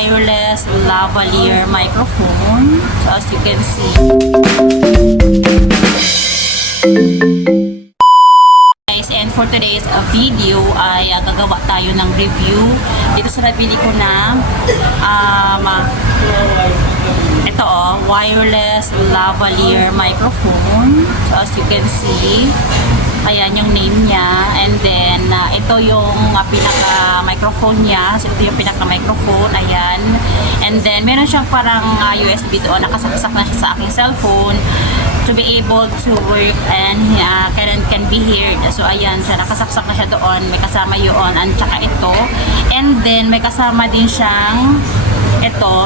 wireless lavalier microphone. So as you can see, guys, and for today's video ay gagawa tayo ng review dito sa nabili ko na ito wireless lavalier microphone. So as you can see, ayan yung name niya, and then ito yung pinaka microphone niya. So ito yung pinaka microphone, ayan, and then meron siyang parang USB doon, nakasaksak na siya sa aking cellphone to be able to work and can be heard. So ayan siya, nakasaksak na siya doon, may kasama yun, and tsaka ito, and then may kasama din siyang ito,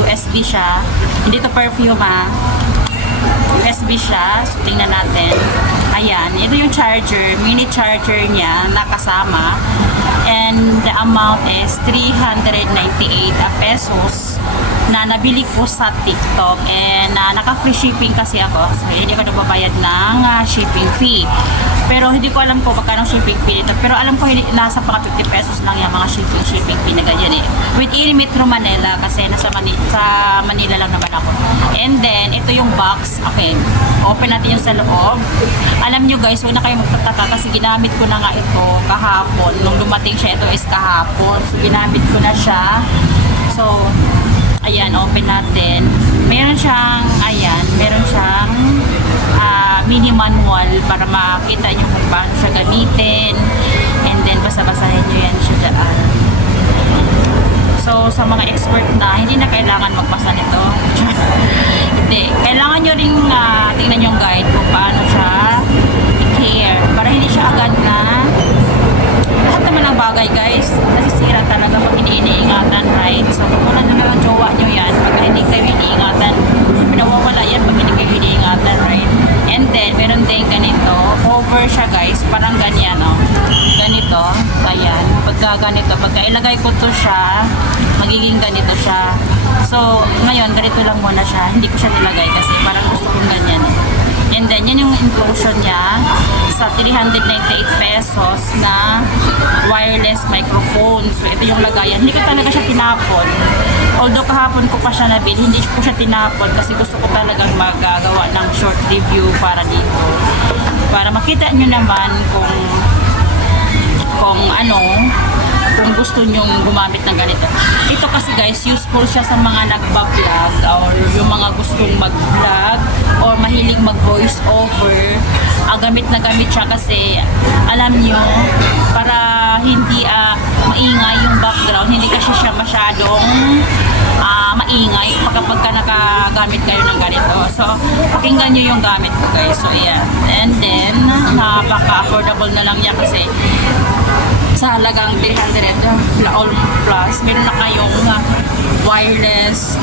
USB siya, hindi to perfume USB siya. So tingnan natin, ayan, ito yung charger, mini charger niya nakasama, and the amount is 398 pesos na nabili ko sa TikTok, and naka-free shipping kasi ako, so hindi ko nababayad ng shipping fee. Pero hindi ko alam po magkano shipping fee dito, pero alam ko nasa mga 50 pesos lang yung mga shipping fee na ganyan within Metro Manila, kasi sa Manila lang naman ako. And then ito yung box. Okay, open natin yung sa loob. Alam nyo guys, huwag na kayo magtataka kasi ginamit ko na nga ito kahapon. Nung dumating siya, ito is kahapon, so ginamit ko na siya. So ayan, open natin. Meron siyang, ayan, meron siyang mini manual para makita nyo kung paano siya gamitin, and then basa-basahin nyo yan siya dyan. So sa mga expert na, hindi na kailangan magbasa nito. Hindi, kailangan nyo rin tingnan yung guide kung paano siya i-care para hindi siya agad na lahat naman ng bagay guys nasisira talaga pag hindi iniingatan, right? So kung wala na lang jowa nyo yan, pag hindi kayo iniingatan, pinawawala yan pag hindi kayo iniingatan, right? And then meron din ganito, cover siya guys, parang ganyan, ganito, ayan, pagka ganito, pagka ilagay ko to siya, magiging ganito siya. So ngayon ganito lang muna siya, hindi ko siya nilagay kasi parang gusto kong ganyan. And then yan yung inclusion niya sa 398 pesos na wireless microphone. So ito yung lagayan, hindi ko talaga siya tinapon. Although kahapon ko pa siya nabili, hindi ko siya tinapon kasi gusto ko talagang magagawa ng short review para dito, para makita nyo naman kung gusto nyong gumamit ng ganito. Ito kasi guys, useful siya sa mga nagbablog or yung mga gustong mag-vlog or mahilig mag-voice over. Gamit na gamit siya kasi alam nyo, para hindi maingay yung background, hindi kasi siya masyadong maingay kapag nakagamit kayo ng ganito. So pakinggan nyo yung gamit ko guys. So yeah, and then napaka-affordable na lang niya kasi sa halagang 300 all plus, meron na kayong wireless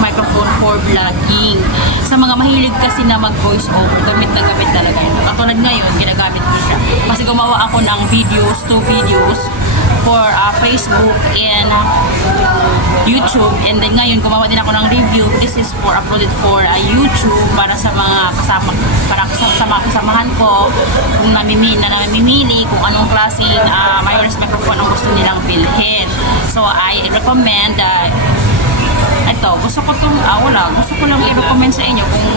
microphone for vlogging. Sa mga mahilig kasi na mag-voice over, gamit na gamit talaga yun. Katulad ngayon, ginagamit ko siya. Kasi gumawa ako ng videos, 2 videos for Facebook and YouTube, and then ngayon gumawa din ako ng review. This is for uploaded for YouTube para sa mga kasamahan ko kung namimili kung anong klaseng wireless microphone ang gusto nilang bilhin. So I recommend ito, gusto ko lang i-recommend sa inyo kung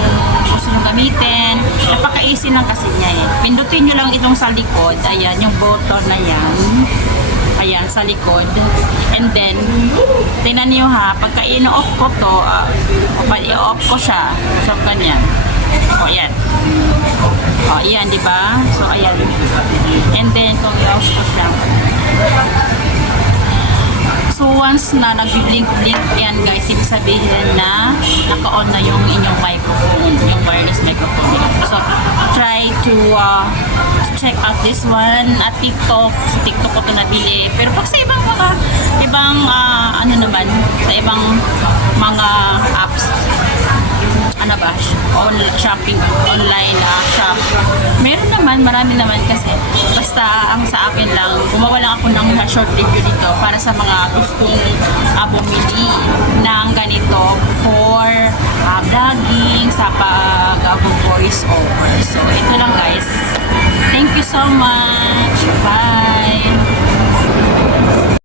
gusto nyo gamitin. Napaka-easy lang kasi niya Pindutin nyo lang itong sa likod, ayan, yung button na yan. Ayan, sa likod. And then, tingnan niyo pagka i-off ko to, i-off ko siya. So, ganyan. O, ayan. O, ayan, diba? So, ayan. And then, kung i-off ko siya. So, once na nag-blink-blink yan guys, ibig sabihin na naka-on na yung inyong microphone, yung wireless microphone. So, try to check out this one at TikTok. Sa TikTok ko ito nabili. Pero pag sa ibang sa ibang mga apps, shopping, online shop, meron naman, marami naman kasi. Basta ang sa akin lang, gumawa lang ako ng short review dito para sa mga gustong bumili ng ganito for vlogging, sa pag-voice over. So, ito lang guys. Thank you so much. Bye!